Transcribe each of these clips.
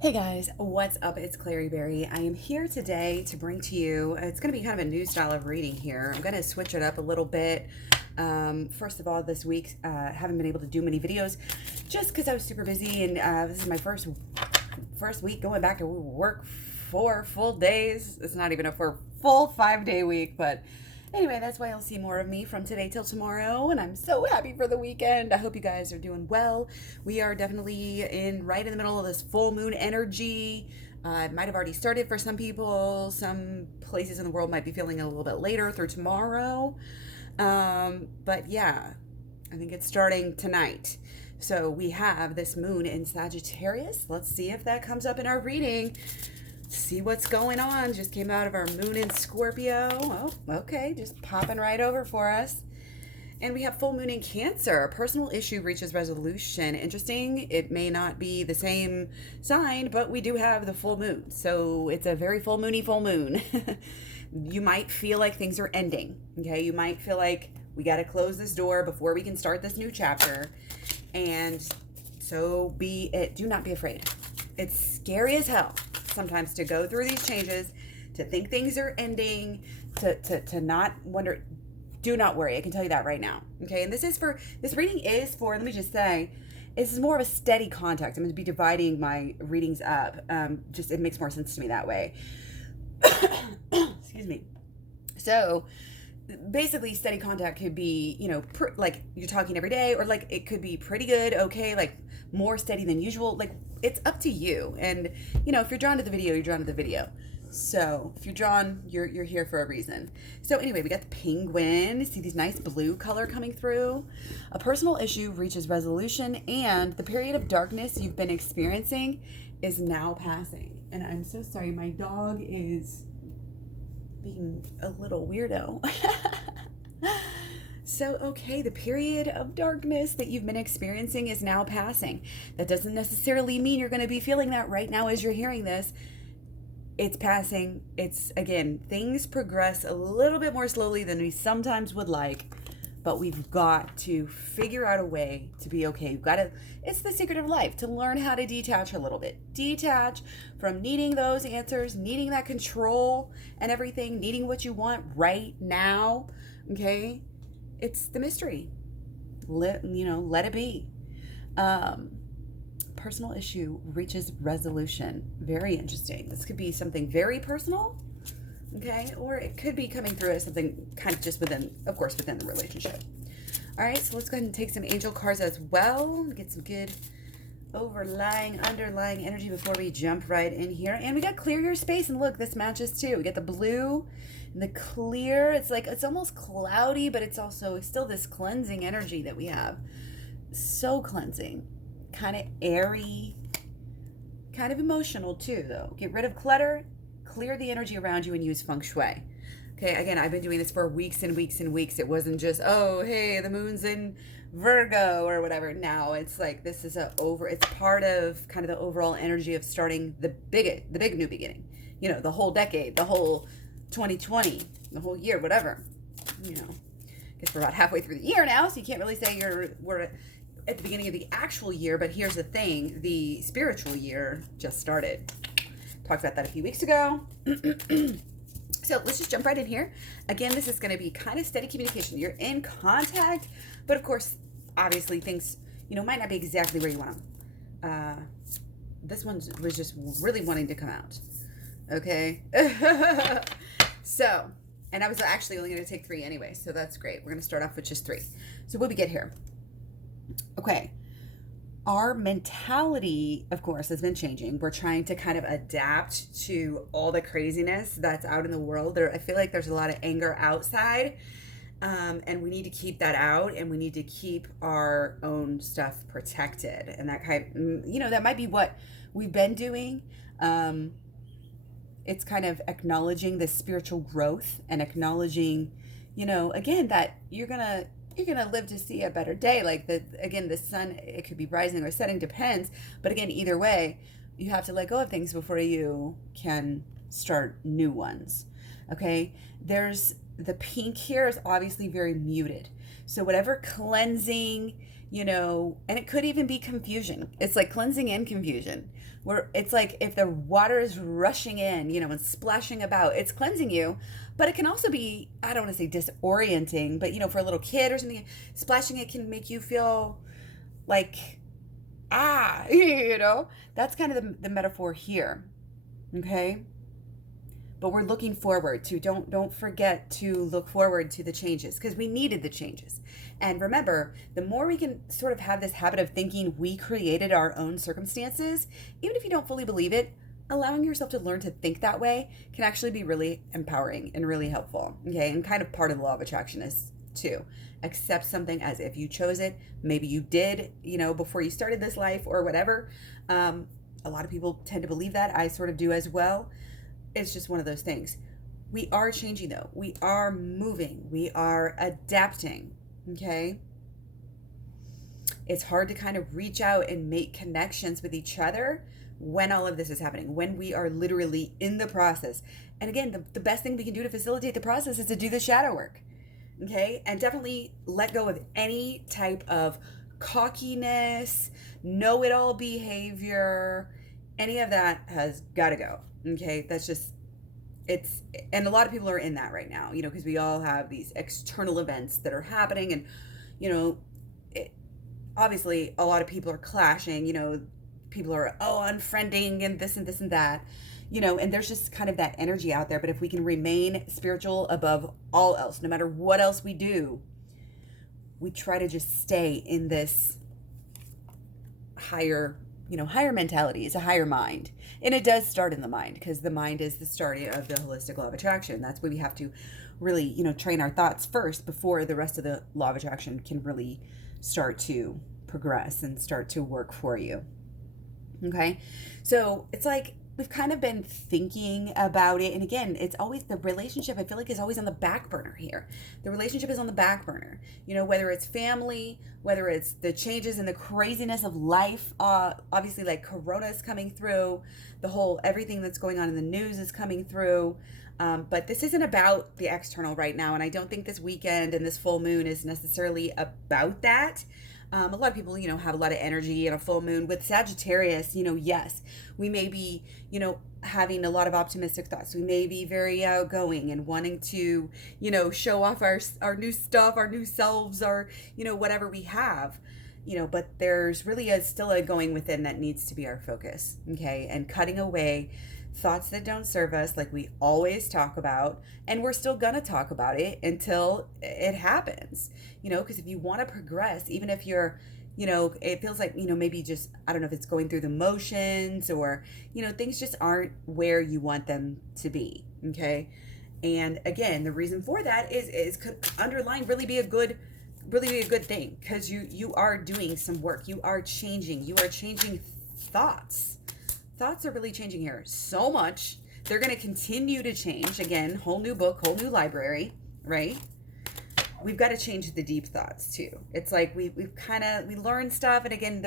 Hey guys, what's up? It's Klaireeberry. I am here today to bring to you, it's going to be kind of a new style of reading here. I'm going to switch it up a little bit. First of all, this week, haven't been able to do many videos just because I was super busy, and this is my first week going back to work 4 full days. It's not even a full 5-day week, but anyway, that's why you'll see more of me from today till tomorrow, and I'm so happy for the weekend. I hope you guys are doing well. We are definitely right in the middle of this full moon energy. It might have already started for some people. Some places in the world might be feeling it a little bit later through tomorrow. But yeah, I think it's starting tonight. So we have this moon in Sagittarius. Let's see if that comes up in our reading. See what's going on. Just came out of our moon in Scorpio. Oh, okay, just popping right over for us. And we have full moon in Cancer. A personal issue reaches resolution. Interesting. It may not be the same sign, but we do have the full moon. So it's a very full moony full moon. You might feel like things are ending. Okay. You might feel like we got to close this door before we can start this new chapter. And so be it. Do not be afraid. It's scary as hell sometimes to go through these changes, to think things are ending, to not wonder. Do not worry. I can tell you that right now. Okay. And this reading is for, let me just say, this is more of a steady contact. I'm going to be dividing my readings up. Just, it makes more sense to me that way. Excuse me. So basically steady contact could be, like you're talking every day, or like it could be pretty good. Okay. Like more steady than usual. Like it's up to you. And if you're drawn to the video, you're drawn to the video. So if you're drawn, you're here for a reason. So anyway, we got the penguin. See these nice blue color coming through. A personal issue reaches resolution, and the period of darkness you've been experiencing is now passing. And I'm so sorry, my dog is being a little weirdo. So, okay, the period of darkness that you've been experiencing is now passing. That doesn't necessarily mean you're going to be feeling that right now as you're hearing this. It's passing. It's, again, things progress a little bit more slowly than we sometimes would like, but we've got to figure out a way to be okay. You've got to, it's the secret of life, to learn how to detach a little bit. Detach from needing those answers, needing that control and everything, needing what you want right now, okay? It's the mystery. Let it be. Personal issue reaches resolution. Very interesting. This could be something very personal, okay? Or it could be coming through as something kind of just within the relationship. All right, so let's go ahead and take some angel cards as well. Get some good underlying energy before we jump right in here. And we got clear your space, and look, this matches too. We get the blue and the clear. It's like, it's almost cloudy, but it's still this cleansing energy that we have. So cleansing, kind of airy, kind of emotional too, though. Get rid of clutter, clear the energy around you, and use feng shui. Okay, again, I've been doing this for weeks and weeks and weeks. It wasn't just, oh, hey, the moon's in Virgo or whatever. Now it's like, this is it's part of kind of the overall energy of starting the big new beginning. The whole decade, the whole 2020, the whole year, whatever. I guess we're about halfway through the year now, so you can't really say we're at the beginning of the actual year, but here's the thing, the spiritual year just started. Talked about that a few weeks ago. So let's just jump right in here. Again, this is going to be kind of steady communication. You're in contact, but of course, obviously things, might not be exactly where you want them. This one was just really wanting to come out. Okay. So, and I was actually only going to take 3 anyway, so that's great. We're going to start off with just 3. So what we get here? Okay. Our mentality, of course, has been changing. We're trying to kind of adapt to all the craziness that's out in the world. I feel like there's a lot of anger outside, and we need to keep that out, and we need to keep our own stuff protected. And that that might be what we've been doing. It's kind of acknowledging the spiritual growth and acknowledging, again, that you're gonna live to see a better day. Like the sun, it could be rising or setting, depends. But again, either way, you have to let go of things before you can start new ones. Okay. There's the pink here is obviously very muted. So whatever cleansing and it could even be confusion. It's like cleansing and confusion, where it's like if the water is rushing in, and splashing about, it's cleansing you. But it can also be, I don't want to say disorienting, but for a little kid or something, splashing it can make you feel like, that's kind of the metaphor here. Okay. But we're looking forward to, don't forget to look forward to the changes, because we needed the changes. And remember, the more we can sort of have this habit of thinking we created our own circumstances, even if you don't fully believe it, allowing yourself to learn to think that way can actually be really empowering and really helpful. Okay. And kind of part of the law of attraction is to accept something as if you chose it. Maybe you did, before you started this life or whatever. A lot of people tend to believe that. I sort of do as well. It's just one of those things. We are changing though. We are moving. We are adapting. Okay. It's hard to kind of reach out and make connections with each other when all of this is happening, when we are literally in the process. And again, the best thing we can do to facilitate the process is to do the shadow work. Okay. And definitely let go of any type of cockiness, know-it-all behavior. Any of that has got to go. Okay. That's just, and a lot of people are in that right now, because we all have these external events that are happening, and, obviously a lot of people are clashing, people are, unfriending and this and this and that, and there's just kind of that energy out there. But if we can remain spiritual above all else, no matter what else we do, we try to just stay in this higher mentality. It's a higher mind. And it does start in the mind, because the mind is the start of the holistic law of attraction. That's why we have to really, train our thoughts first before the rest of the law of attraction can really start to progress and start to work for you. Okay. So it's like we've kind of been thinking about it. And again, it's always the relationship, I feel like, is always on the back burner here. The relationship is on the back burner, whether it's family, whether it's the changes and the craziness of life, obviously like Corona is coming through, everything that's going on in the news is coming through. But this isn't about the external right now. And I don't think this weekend and this full moon is necessarily about that. A lot of people, have a lot of energy and a full moon with Sagittarius, yes, we may be, having a lot of optimistic thoughts. We may be very outgoing and wanting to, show off our new stuff, our new selves, our, whatever we have, but there's really still a going within that needs to be our focus. Okay. And cutting away thoughts that don't serve us, like we always talk about, and we're still gonna talk about it until it happens, because if you want to progress, even if you're, it feels like, maybe just, I don't know if it's going through the motions, or, things just aren't where you want them to be. Okay. And again, the reason for that is could underline really be a good thing, because you are doing some work. You are changing thoughts. Thoughts are really changing here so much. They're going to continue to change. Again, whole new book, whole new library, right? We've got to change the deep thoughts too. It's like we learn stuff. And again,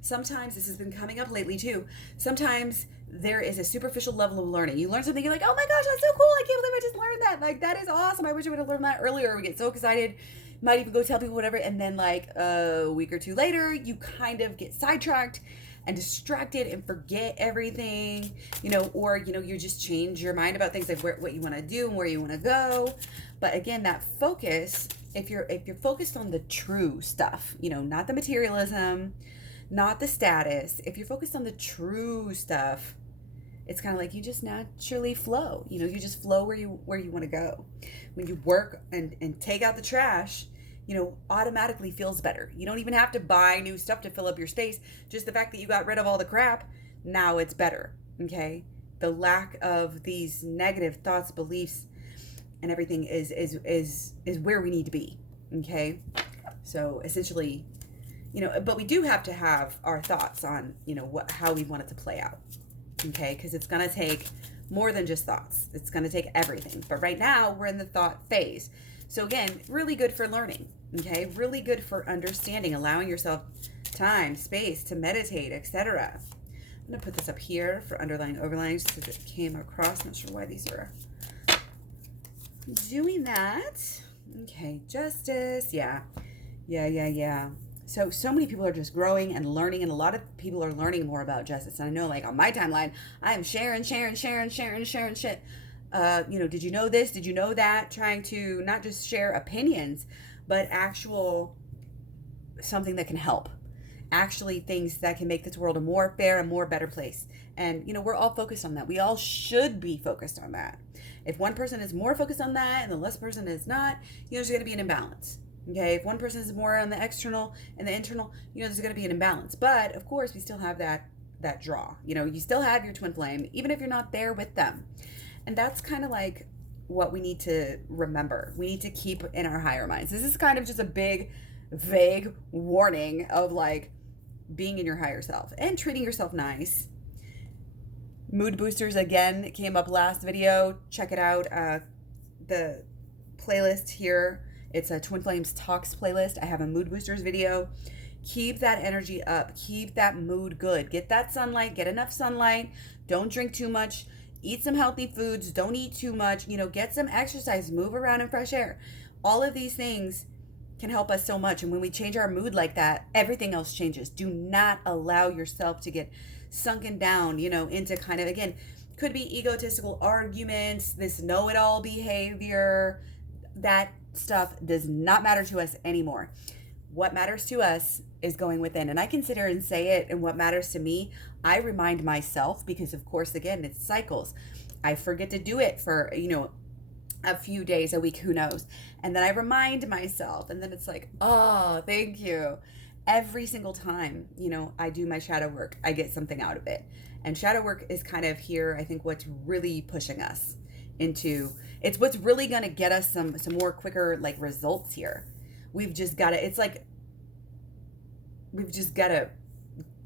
sometimes this has been coming up lately too. Sometimes there is a superficial level of learning. You learn something, you're like, oh my gosh, that's so cool. I can't believe I just learned that. Like, that is awesome. I wish I would have learned that earlier. We get so excited. Might even go tell people whatever. And then like a week or two later, you kind of get sidetracked and distracted and forget everything, or, you just change your mind about things like what you want to do and where you want to go. But again, that focus, if you're focused on the true stuff, not the materialism, not the status, if you're focused on the true stuff, it's kind of like you just naturally flow, you just flow where you want to go. When you work and take out the trash, automatically feels better. You don't even have to buy new stuff to fill up your space. Just the fact that you got rid of all the crap, now it's better. Okay. The lack of these negative thoughts, beliefs, and everything is where we need to be. Okay. So essentially, but we do have to have our thoughts on, how we want it to play out. Okay. Because it's going to take more than just thoughts. It's going to take everything. But right now we're in the thought phase. So again, really good for learning, okay? Really good for understanding, allowing yourself time, space to meditate, etc. I'm going to put this up here for underlying, overlying, just because it came across. Not sure why these are doing that. Okay, justice, yeah. So many people are just growing and learning, and a lot of people are learning more about justice. And I know, like, on my timeline, I am sharing shit. Did you know this? Did you know that? Trying to not just share opinions, but actual something that can help. Actually, things that can make this world a more fair and more better place. And, we're all focused on that. We all should be focused on that. If one person is more focused on that and the less person is not, there's going to be an imbalance. Okay, if one person is more on the external and the internal, there's going to be an imbalance. But of course, we still have that draw. You still have your twin flame, even if you're not there with them. And that's kind of like what we need to remember. We need to keep in our higher minds. This is kind of just a big, vague warning of like being in your higher self and treating yourself nice. Mood boosters again came up last video. Check it out. The playlist here. It's a Twin Flames Talks playlist. I have a mood boosters video. Keep that energy up. Keep that mood good. Get that sunlight. Get enough sunlight. Don't drink too much. Eat some healthy foods. Don't eat too much. Get some exercise. Move around in fresh air. All of these things can help us so much. And when we change our mood like that, everything else changes. Do not allow yourself to get sunken down, into kind of, again, could be egotistical arguments, this know-it-all behavior. That stuff does not matter to us anymore. What matters to us is going within. And I consider and say it, and what matters to me, I remind myself, because of course, again, it's cycles. I forget to do it for, a few days, a week, who knows. And then I remind myself, and then it's like, oh, thank you. Every single time, I do my shadow work, I get something out of it. And shadow work is kind of here, I think, what's really pushing us into, it's what's really going to get us some more quicker, like, results here. We've just got to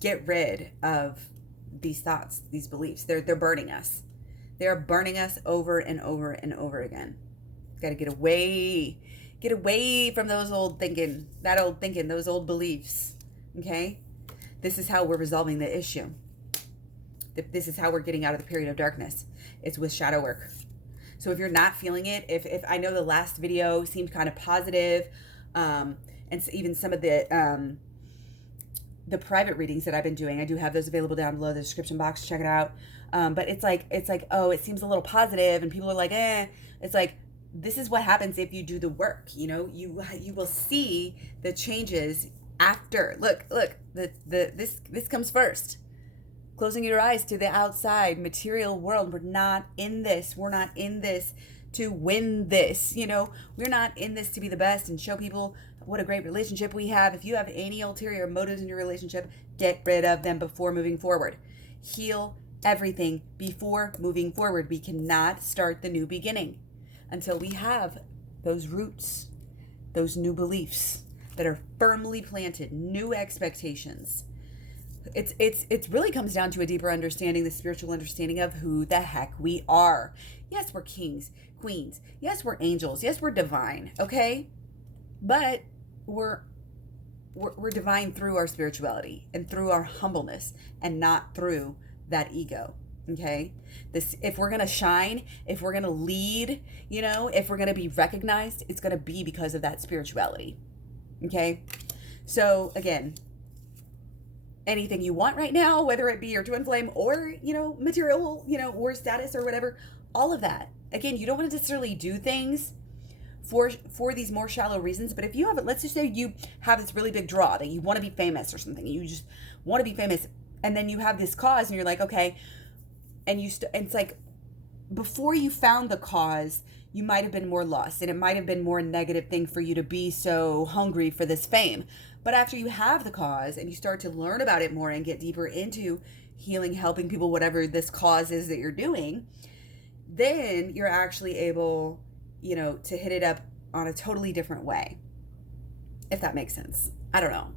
get rid of these thoughts, these beliefs. They're burning us. They're burning us over and over and over again. Got to get away from those old thinking, those old beliefs. Okay? This is how we're resolving the issue. This is how we're getting out of the period of darkness. It's with shadow work. So if you're not feeling it, if I know the last video seemed kind of positive, and even some of the private readings that I've been doing, I do have those available down below the description box. Check it out. But it's like, oh, it seems a little positive, and people are like, it's like, this is what happens if you do the work. You will see the changes after. Look, this comes first. Closing your eyes to the outside material world. We're not in this. We're not in this to win this. We're not in this to be the best and show people what a great relationship we have. If you have any ulterior motives in your relationship, get rid of them before moving forward. Heal everything before moving forward. We cannot start the new beginning until we have those roots, those new beliefs that are firmly planted, new expectations. It really comes down to a deeper understanding, the spiritual understanding of who the heck we are. Yes, we're kings, queens. Yes, we're angels. Yes, we're divine. Okay, but we're divine through our spirituality and through our humbleness, and not through that ego. Okay, if we're gonna shine, if we're gonna lead, if we're gonna be recognized, it's gonna be because of that spirituality. Okay, so again, anything you want right now, whether it be your twin flame or, material, or status or whatever, all of that. Again, you don't want to necessarily do things for these more shallow reasons, but if you have it, let's just say you have this really big draw that you want to be famous or something, you just want to be famous, and then you have this cause and you're like, okay, and it's like, before you found the cause, you might have been more lost, and it might have been more negative thing for you to be so hungry for this fame. But after you have the cause and you start to learn about it more and get deeper into healing, helping people, whatever this cause is that you're doing, then you're actually able, to hit it up on a totally different way. If that makes sense. I don't know.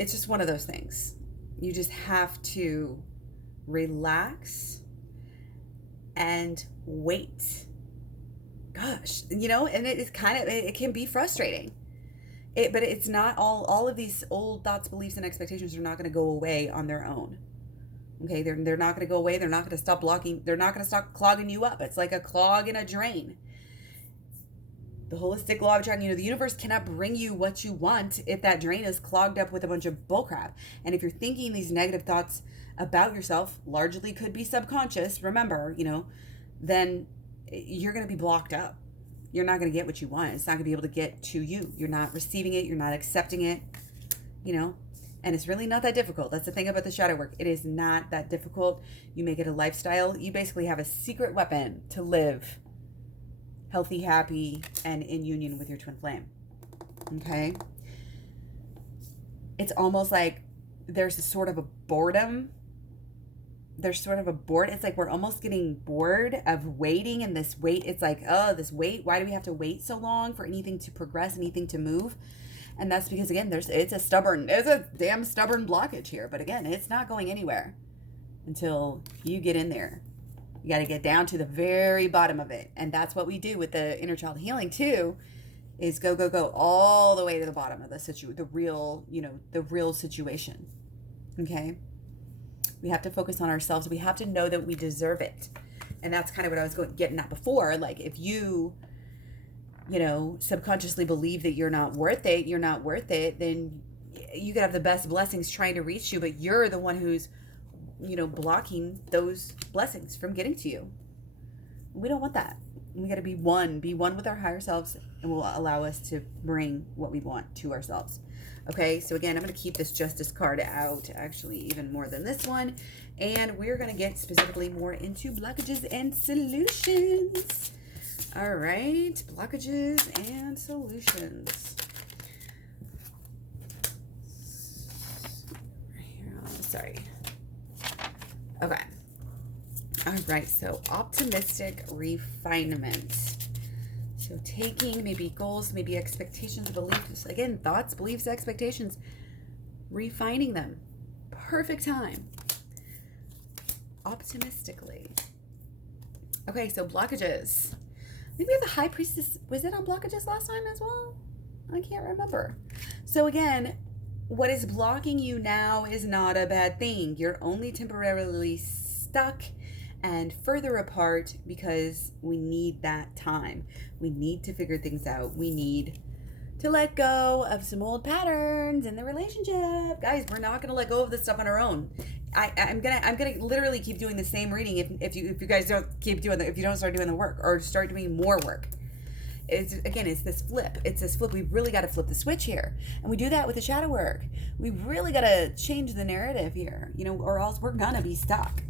It's just one of those things. You just have to relax and wait. Gosh, and it's kind of, it can be frustrating. But it's not all of these old thoughts, beliefs, and expectations are not going to go away on their own. Okay, they're not going to go away. They're not going to stop blocking. They're not going to stop clogging you up. It's like a clog in a drain. the holistic law of attraction, the universe cannot bring you what you want if that drain is clogged up with a bunch of bullcrap. And if you're thinking these negative thoughts about yourself, largely could be subconscious, remember, then you're going to be blocked up. You're not going to get what you want. It's not going to be able to get to you. You're not receiving it. You're not accepting it, and it's really not that difficult. That's the thing about the shadow work. It is not that difficult. You make it a lifestyle. You basically have a secret weapon to live healthy, happy, and in union with your twin flame. Okay? It's almost like there's a sort of a boredom. It's like we're almost getting bored of waiting, and this wait, it's like, this wait, why do we have to wait so long for anything to progress, anything to move? And that's because, again, it's a damn stubborn blockage here. But again, it's not going anywhere until you get in there. You got to get down to the very bottom of it. And that's what we do with the inner child healing too, is go all the way to the bottom of the real situation. Okay? We have to focus on ourselves. We have to know that we deserve it. And that's kind of what I was getting at before. Like, if you subconsciously believe that you're not worth it, then you could have the best blessings trying to reach you, but you're the one who's, blocking those blessings from getting to you. We don't want that. We got to be one with our higher selves, and will allow us to bring what we want to ourselves. Okay, so again, I'm going to keep this Justice card out, actually even more than this one, and we're going to get specifically more into blockages and solutions. All right, blockages and solutions. Sorry. Okay. All right, so optimistic refinement. So taking maybe goals, maybe expectations, beliefs, again, thoughts, beliefs, expectations, refining them. Perfect time. Optimistically. Okay, so blockages. Maybe the High Priestess, was it on blockages last time as well? I can't remember. So again, what is blocking you now is not a bad thing. You're only temporarily stuck and further apart because we need that time. We need to figure things out. We need to let go of some old patterns in the relationship. Guys, we're not gonna let go of this stuff on our own. I'm gonna literally keep doing the same reading if you guys don't keep doing if you don't start doing the work or start doing more work. It's this flip. We really got to flip the switch here, and we do that with the shadow work. We really got to change the narrative here, or else we're gonna be stuck.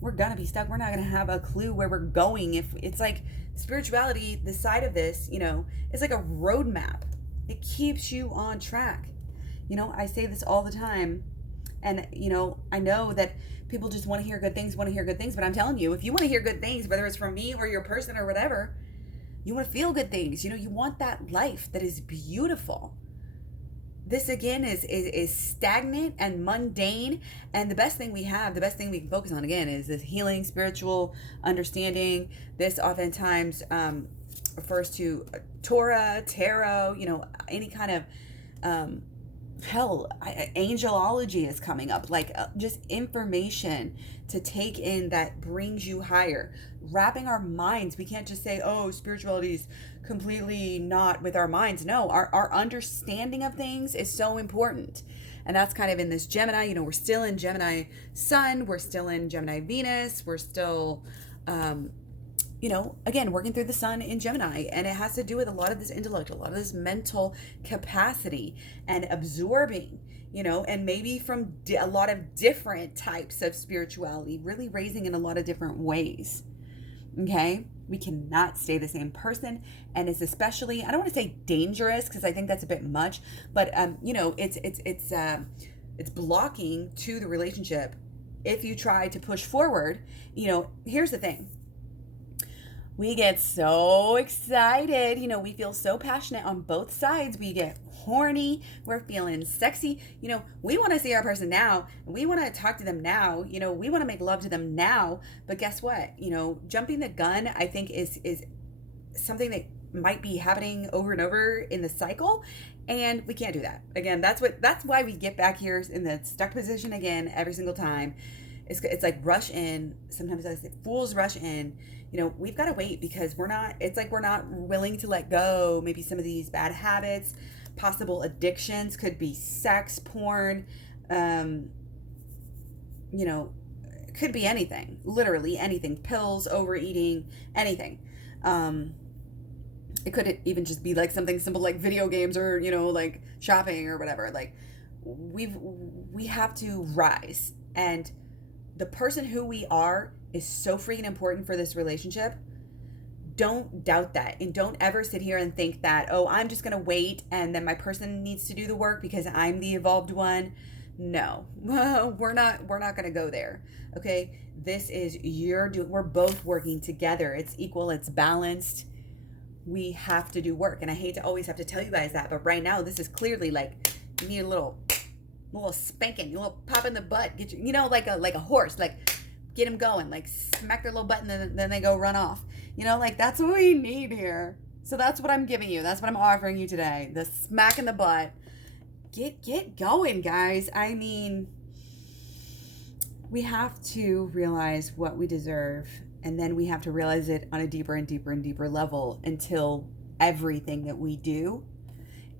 We're not gonna have a clue where we're going. If it's like spirituality, the side of this, it's like a roadmap. It keeps you on track. I say this all the time. And, I know that people just want to hear good things, but I'm telling you, if you want to hear good things, whether it's from me or your person or whatever, you want to feel good things. You want that life that is beautiful. This, again, is stagnant and mundane. And the best thing we can focus on, again, is this healing, spiritual understanding. This oftentimes refers to Torah, tarot, any kind of... angelology is coming up, like just information to take in that brings you higher. Wrapping our minds. We can't just say, spirituality is completely not with our minds. No, our understanding of things is so important. And that's kind of in this Gemini, we're still in Gemini Sun, we're still in Gemini Venus, we're still, again, working through the sun in Gemini, and it has to do with a lot of this intellect, a lot of this mental capacity and absorbing, and maybe from a lot of different types of spirituality, really raising in a lot of different ways. Okay. We cannot stay the same person. And it's especially, I don't want to say dangerous, because I think that's a bit much, but, it's blocking to the relationship. If you try to push forward, here's the thing. We get so excited, we feel so passionate on both sides. We get horny, we're feeling sexy. We want to see our person now. We want to talk to them now. We want to make love to them now. But guess what? Jumping the gun, I think is something that might be happening over and over in the cycle. And we can't do that. Again, that's why we get back here in the stuck position again every single time. It's like rush in. Sometimes I say fools rush in. We've got to wait because it's like we're not willing to let go. Maybe some of these bad habits, possible addictions, could be sex, porn, could be anything, literally anything, pills, overeating, anything. It could even just be like something simple like video games or, like shopping or whatever. Like we have to rise, and the person who we are is so freaking important for this relationship. Don't doubt that, and don't ever sit here and think that, oh, I'm just gonna wait and then my person needs to do the work because I'm the evolved one. No, we're not gonna go there. Okay, this is we're both working together. It's equal, it's balanced. We have to do work, and I hate to always have to tell you guys that, but right now this is clearly like you need a little spanking, a little pop in the butt, get you, like a horse, like get them going, like smack their little butt and then they go run off. Like that's what we need here. So that's what I'm giving you. That's what I'm offering you today. The smack in the butt. Get going, guys. I mean, we have to realize what we deserve, and then we have to realize it on a deeper and deeper and deeper level until everything that we do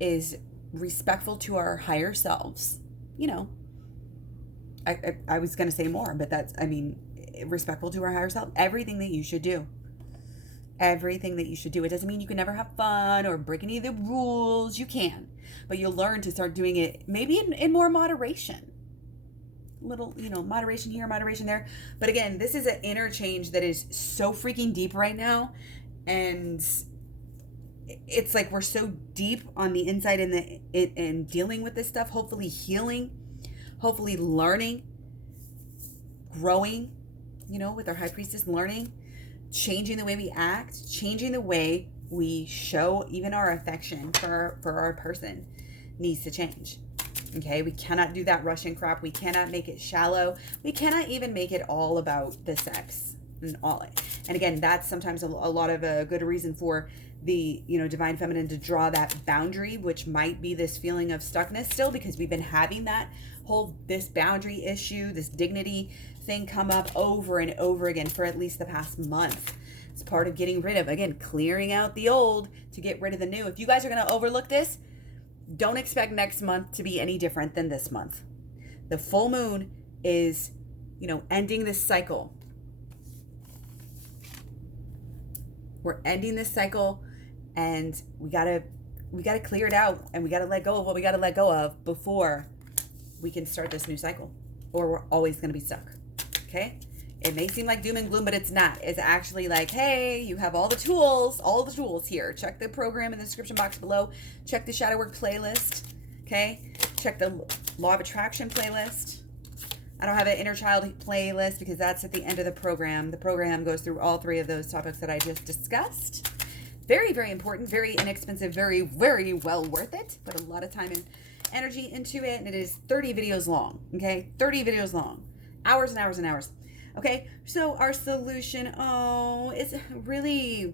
is respectful to our higher selves. I was going to say more, but respectful to our higher self. Everything that you should do. Everything that you should do. It doesn't mean you can never have fun or break any of the rules. You can. But you'll learn to start doing it maybe in more moderation. Little, moderation here, moderation there. But again, this is an interchange that is so freaking deep right now. And it's like we're so deep on the inside in dealing with this stuff, hopefully healing, hopefully learning, growing, with our high priestess, learning, changing the way we act, changing the way we show even our affection for our person needs to change. Okay, we cannot do that Russian crap. We cannot make it shallow. We cannot even make it all about the sex and all it. And again, that's sometimes a lot of a good reason for the divine feminine to draw that boundary, which might be this feeling of stuckness still, because we've been having this boundary issue, this dignity thing come up over and over again for at least the past month. It's part of getting rid of, again, clearing out the old to get rid of the new. If you guys are going to overlook this, don't expect next month to be any different than this month. The full moon is, ending this cycle. We're ending this cycle, and we gotta clear it out, and we gotta let go of what we gotta let go of before we can start this new cycle, or we're always gonna be stuck. Okay? It may seem like doom and gloom, but it's not. It's actually like, hey, you have all the tools here. Check the program in the description box below. Check the shadow work playlist. Okay? Check the law of attraction playlist. I don't have an inner child playlist because that's at the end of the program. The program goes through all three of those topics that I just discussed. Very, very important, very inexpensive, very, very well worth it. Put a lot of time and energy into it, and it is 30 videos long. Okay? 30 videos long. Hours and hours and hours. Okay, so our solution, it's really,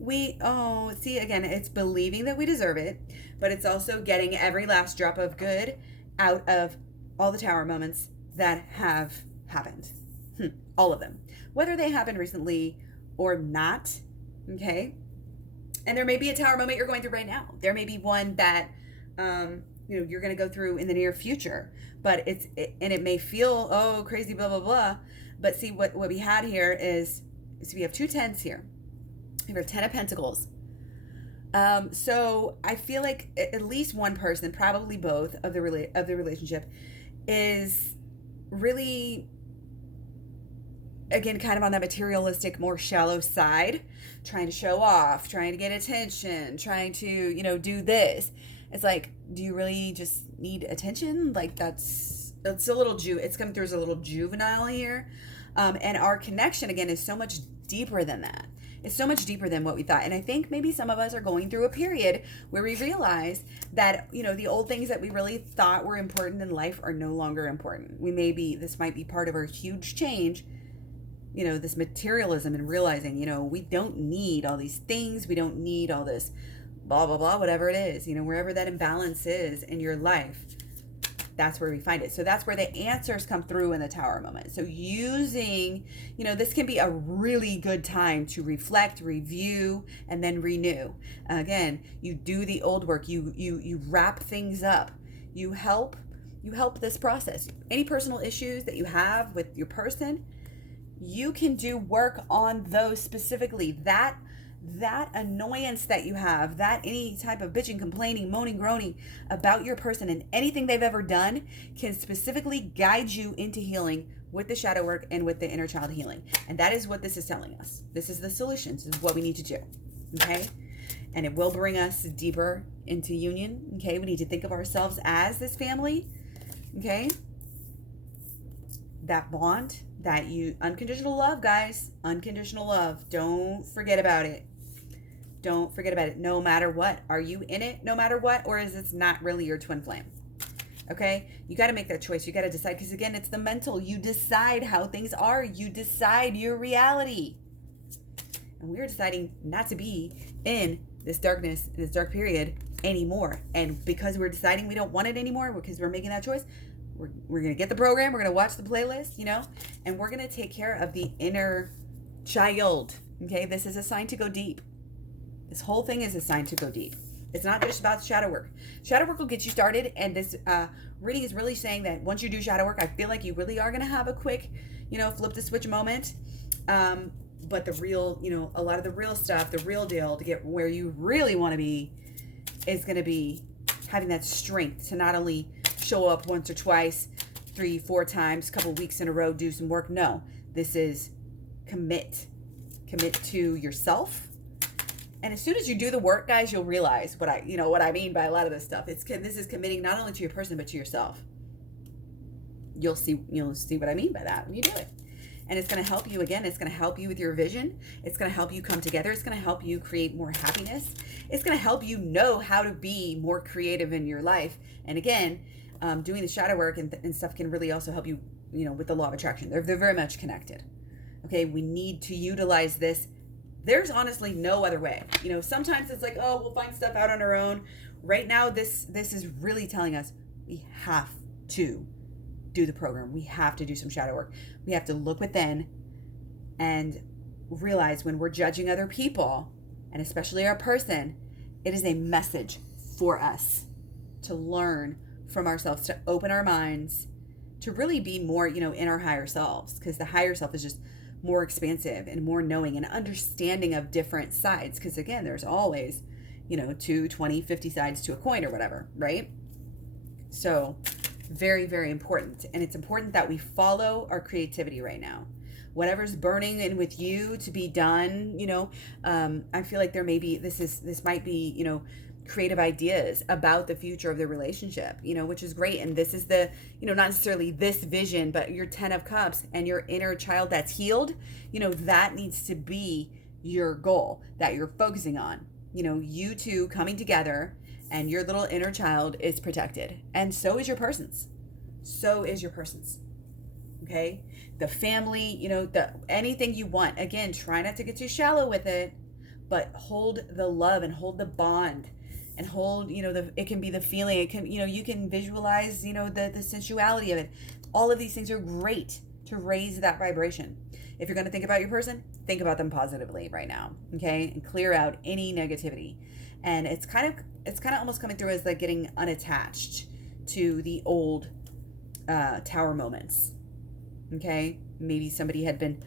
again, it's believing that we deserve it, but it's also getting every last drop of good out of all the tower moments that have happened. All of them. Whether they happened recently or not, okay? And there may be a tower moment you're going through right now. There may be one that, you're going to go through in the near future, but it may feel, crazy, blah, blah, blah. But see, what we had here is we have 2 tens here. We have 10 of Pentacles. So I feel like at least one person, probably both of the relationship, is really, again, kind of on that materialistic, more shallow side, trying to show off, trying to get attention, trying to, do this. It's like, do you really just need attention? Like it's a little it's come through as a little juvenile here. And our connection, again, is so much deeper than that. It's so much deeper than what we thought. And I think maybe some of us are going through a period where we realize that, the old things that we really thought were important in life are no longer important. This might be part of our huge change, this materialism, and realizing, we don't need all these things. We don't need all this blah, blah, blah, whatever it is, wherever that imbalance is in your life. that's where we find it. So that's where the answers come through in the tower moment. So using, this can be a really good time to reflect, review, and then renew. Again, you do the old work, you wrap things up, you help this process. Any personal issues that you have with your person, you can do work on those specifically. That annoyance that you have, that any type of bitching, complaining, moaning, groaning about your person and anything they've ever done can specifically guide you into healing with the shadow work and with the inner child healing. And that is what this is telling us. This is the solutions. This is what we need to do. Okay? And it will bring us deeper into union. Okay? We need to think of ourselves as this family. Okay? That bond, unconditional love, guys. Unconditional love. Don't forget about it. Don't forget about it. No matter what. Are you in it no matter what? Or is this not really your twin flame? Okay? You got to make that choice. You got to decide. Because again, it's the mental. You decide how things are. You decide your reality. And we're deciding not to be in this darkness, in this dark period anymore. And because we're deciding we don't want it anymore, because we're making that choice, we're going to get the program. We're going to watch the playlist, and we're going to take care of the inner child. Okay? This is a sign to go deep. This whole thing is a sign to go deep. It's not just about shadow work. Shadow work will get you started, and this reading is really saying that once you do shadow work, I feel like you really are going to have a quick, flip the switch moment. But the real, a lot of the real stuff, the real deal to get where you really want to be is going to be having that strength to not only show up once or twice, 3-4 times, a couple weeks in a row, do some work. No, this is commit to yourself. And as soon as you do the work, guys, you'll realize what I mean by a lot of this stuff. This is committing not only to your person, but to yourself. You'll see what I mean by that when you do it. And it's going to help you, again, it's going to help you with your vision. It's going to help you come together. It's going to help you create more happiness. It's going to help you know how to be more creative in your life. And again, doing the shadow work and stuff can really also help you, with the law of attraction. They're very much connected. Okay, we need to utilize this. There's honestly no other way. Sometimes it's like, oh, we'll find stuff out on our own. Right now, this is really telling us we have to do the program. We have to do some shadow work. We have to look within and realize when we're judging other people, and especially our person, it is a message for us to learn from ourselves, to open our minds, to really be more, in our higher selves, because the higher self is just more expansive and more knowing and understanding of different sides. Because again, there's always, 2, 20, 50 sides to a coin or whatever, right? So very, very important. And it's important that we follow our creativity right now. Whatever's burning in with you to be done, I feel like this might be, creative ideas about the future of the relationship, which is great. And this is the, not necessarily this vision, but your 10 of Cups and your inner child that's healed, that needs to be your goal that you're focusing on, you two coming together, and your little inner child is protected. And so is your person's. Okay? The family, anything you want. Again, try not to get too shallow with it, but hold the love and hold the bond. And hold, it can be the feeling. It can, you can visualize, the sensuality of it. All of these things are great to raise that vibration. If you're going to think about your person, think about them positively right now, okay? And clear out any negativity. And it's kind of almost coming through as like getting unattached to the old tower moments, okay? Maybe somebody had been,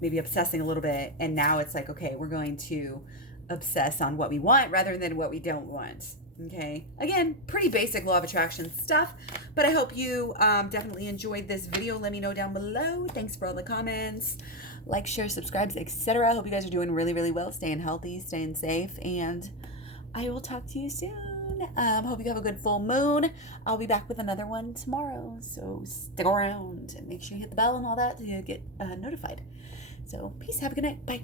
maybe obsessing a little bit, and now it's like, okay, we're going to obsess on what we want rather than what we don't want. Okay, again, pretty basic law of attraction stuff, but I hope you definitely enjoyed this video. Let me know down below. Thanks for all the comments, like, share, subscribes, etc. I hope you guys are doing really, really well, staying healthy, staying safe, and I will talk to you soon. Hope you have a good full moon. I'll be back with another one tomorrow, so stick around and make sure you hit the bell and all that to get notified. So peace, have a good night, bye.